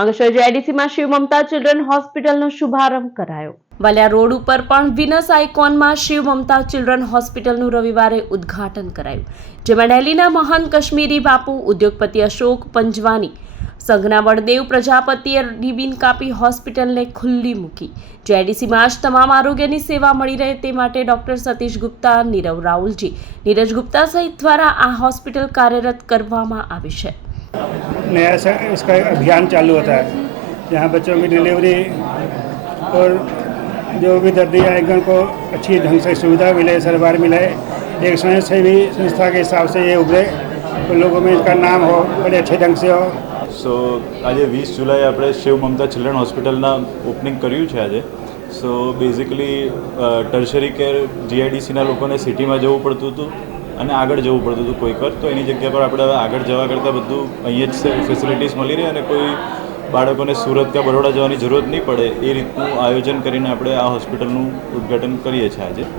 અંકલેશ્વર જેઆઈડીસીમાં શિવ મમતા children હોસ્પિટલનો શુભારંભ કરાયો। વાલિયા રોડ ઉપર પણ વિનસ આઇકોનમાં શિવ મમતા ચિલ્ડ્રન હોસ્પિટલનું રવિવારે ઉદ્ઘાટન કરાયું, જેમાં દિલ્હીના મહાન કાશ્મીરી બાપુ, ઉદ્યોગપતિ અશોક પંજવાની, સંઘના બળદેવ પ્રજાપતિએ રિબિન કાપી હોસ્પિટલને ખુલ્લી મૂકી। જેઆઈડીસીમાં જ તમામ આરોગ્યની સેવા મળી રહે તે માટે ડોક્ટર સતીશ ગુપ્તા, નીરવ રાहुलજી, નીરજ ગુપ્તા સહિત દ્વારા આ હોસ્પિટલ કાર્યરત કરવામાં આવી છે। नया इसका अभियान चालू होता है जहाँ बच्चों की डिलीवरी और जो भी दर्दी आएगन को अच्छी ढंग से सुविधा मिले, सरवार मिले। एक स्वयंसेवी संस्था के हिसाब से ये उभरे तो लोगों में इसका नाम हो, बड़े अच्छे ढंग से हो। સો આજે 20 જુલાઈ આપણે શિવ મમતા ચિલ્ડ્રન હોસ્પિટલના ઓપનિંગ કર્યું છે આજે। સો બેઝિકલી ટર્શરી કેર જીઆઈડીસીના લોકોને સિટીમાં જવું પડતું હતું અને આગળ જવું પડતું હતું કોઈક વાર, તો એની જગ્યા પર આપણે આગળ જવા કરતાં બધું અહીંયા જ ફેસિલિટીઝ મળી રહે અને કોઈ બાળકોને સુરત કે બરોડા જવાની જરૂરત નહીં પડે એ રીતનું આયોજન કરીને આપણે આ હોસ્પિટલનું ઉદ્ઘાટન કરીએ છીએ આજે।